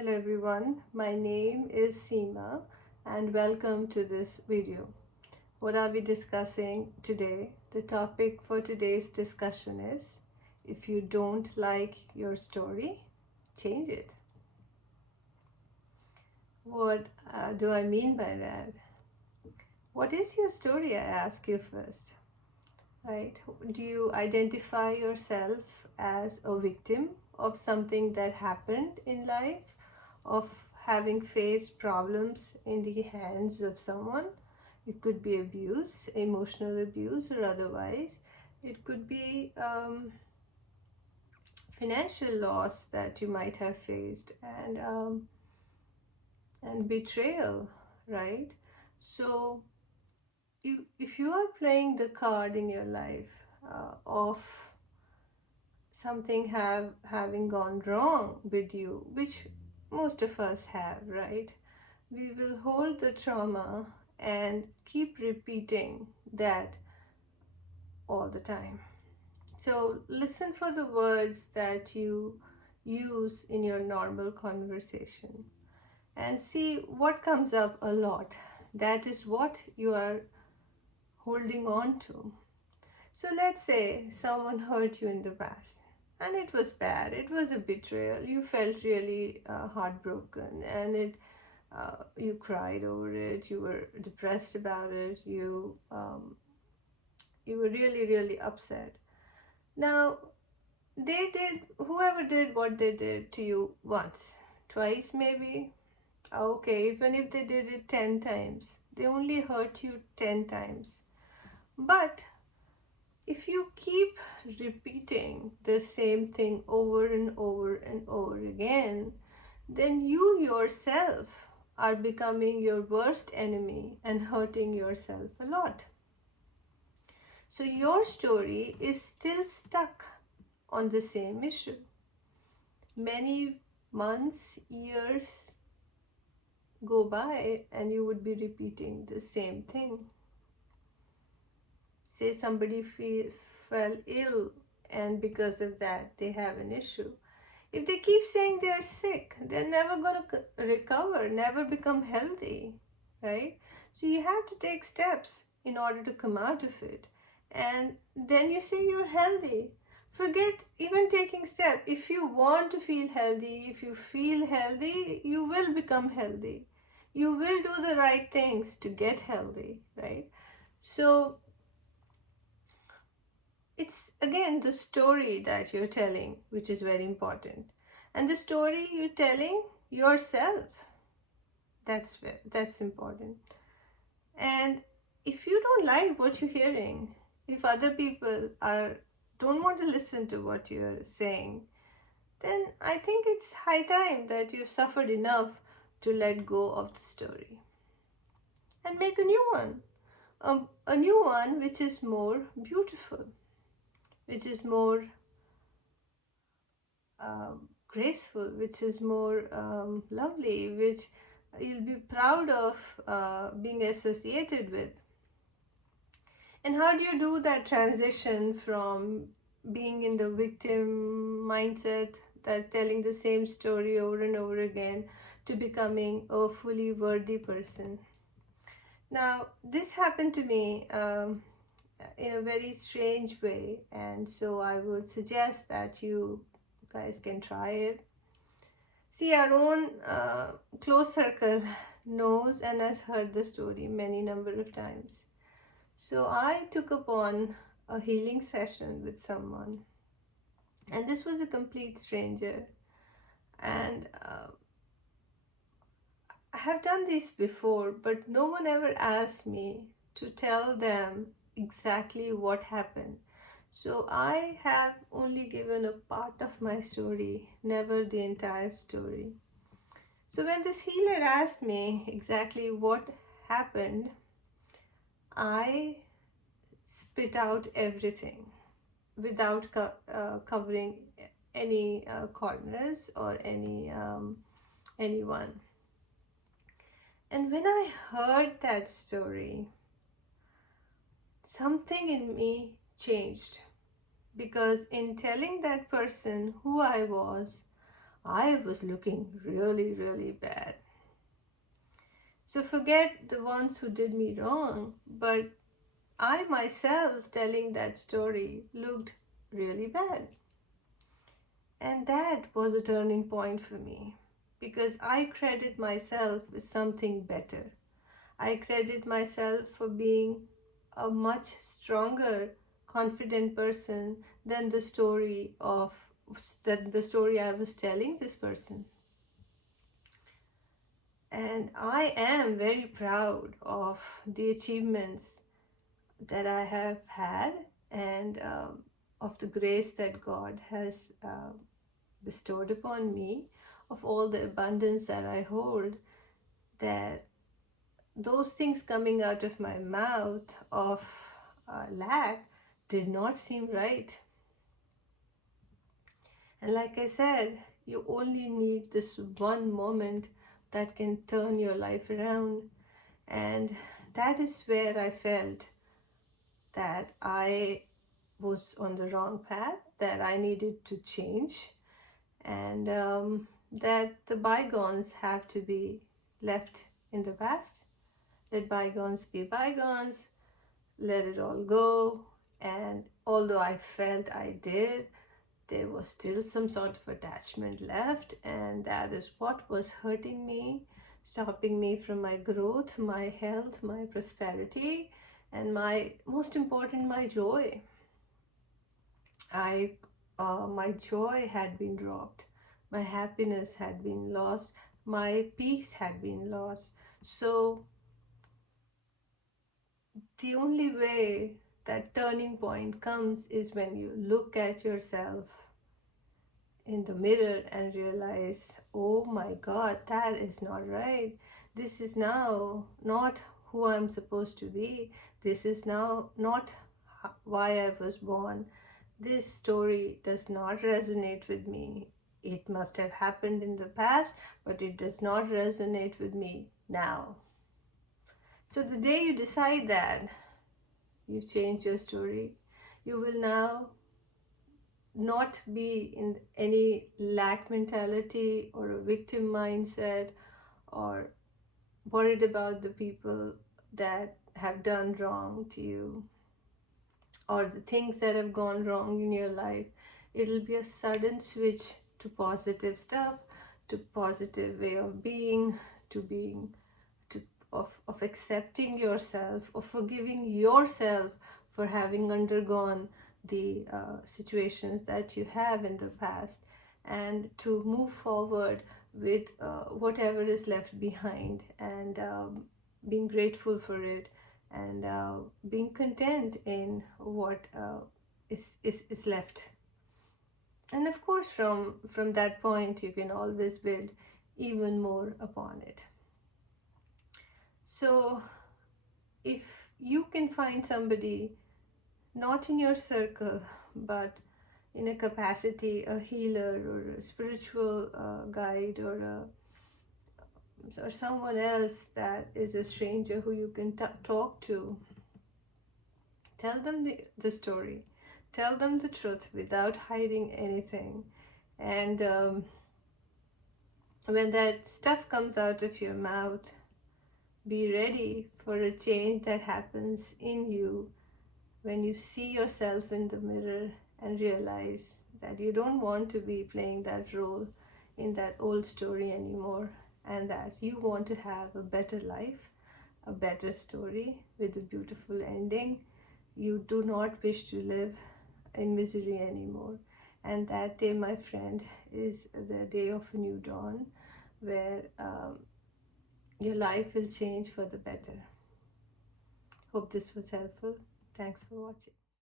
Hello everyone, my name is Seema and welcome to this video. What are we discussing today? The topic for today's discussion is, if you don't like your story, change it. What do I mean by that? What is your story, I ask you first, right? Do you identify yourself as a victim of something that happened in life, of having faced problems in the hands of someone? It could be abuse, emotional abuse, or otherwise. It could be financial loss that you might have faced, and betrayal, right? So, if you are playing the card in your life of something having gone wrong with you, which most of us have, right? We will hold the trauma and keep repeating that all the time. So listen for the words that you use in your normal conversation and see what comes up a lot. That is what you are holding on to. So let's say someone hurt you in the past and it was bad, it was a betrayal, you felt really heartbroken, and you cried over it, you were depressed about it, you were really upset. Now, whoever did what they did to you once, twice maybe, okay, even if they did it 10 times, they only hurt you 10 times. But if you keep repeating the same thing over and over and over again, then you yourself are becoming your worst enemy and hurting yourself a lot. So your story is still stuck on the same issue. Many months, years go by and you would be repeating the same thing. Say somebody fell ill and because of that they have an issue. If they keep saying they're sick, they're never going to recover, never become healthy, right? So you have to take steps in order to come out of it. And then you say you're healthy. Forget even taking steps. If you want to feel healthy, if you feel healthy, you will become healthy. You will do the right things to get healthy, right? So it's again the story that you're telling, which is very important. And the story you're telling yourself, that's important. And if you don't like what you're hearing, if other people don't want to listen to what you're saying, then I think it's high time that you've suffered enough to let go of the story and make a new one. A new one which is more beautiful, which is more graceful, which is more lovely, which you'll be proud of being associated with. And how do you do that transition from being in the victim mindset, that telling the same story over and over again, to becoming a fully worthy person? Now, this happened to me in a very strange way, and so I would suggest that you guys can try it. See, our own close circle knows and has heard the story many number of times. So I took upon a healing session with someone, and this was a complete stranger. And I have done this before, but no one ever asked me to tell them exactly what happened. So I have only given a part of my story, never the entire story. So when this healer asked me exactly what happened, I spit out everything without covering any corners or anyone. And when I heard that story, something in me changed, because in telling that person who I was, I was looking really, really bad. So forget the ones who did me wrong, but I myself telling that story looked really bad. And that was a turning point for me because I credit myself with something better. I credit myself for being a much stronger, confident person than the story I was telling this person. And I am very proud of the achievements that I have had, and of the grace that God has bestowed upon me, of all the abundance that I hold, that those things coming out of my mouth of lack did not seem right. And like I said, you only need this one moment that can turn your life around. And that is where I felt that I was on the wrong path, that I needed to change, and that the bygones have to be left in the past. Let bygones be bygones, let it all go. And although I felt I did, there was still some sort of attachment left, and that is what was hurting me, stopping me from my growth, my health, my prosperity, and most important, my joy. My joy had been robbed, my happiness had been lost, my peace had been lost. So the only way that turning point comes is when you look at yourself in the mirror and realize, oh my God, that is not right. This is now not who I'm supposed to be. This is now not why I was born. This story does not resonate with me. It must have happened in the past, but it does not resonate with me now. So the day you decide that, you change your story. You will now not be in any lack mentality or a victim mindset or worried about the people that have done wrong to you or the things that have gone wrong in your life. It'll be a sudden switch to positive stuff, to positive way of being, to being to of accepting yourself, of forgiving yourself for having undergone the situations that you have in the past, and to move forward with whatever is left behind, and being grateful for it, and being content in what is left. And of course, from that point, you can always build even more upon it. So if you can find somebody not in your circle but in a capacity, a healer or a spiritual guide, or someone else that is a stranger who you can talk to, tell them the story, tell them the truth without hiding anything. And when that stuff comes out of your mouth, be ready for a change that happens in you when you see yourself in the mirror and realize that you don't want to be playing that role in that old story anymore, and that you want to have a better life, a better story with a beautiful ending. You do not wish to live in misery anymore. And that day, my friend, is the day of a new dawn where your life will change for the better. Hope this was helpful. Thanks for watching.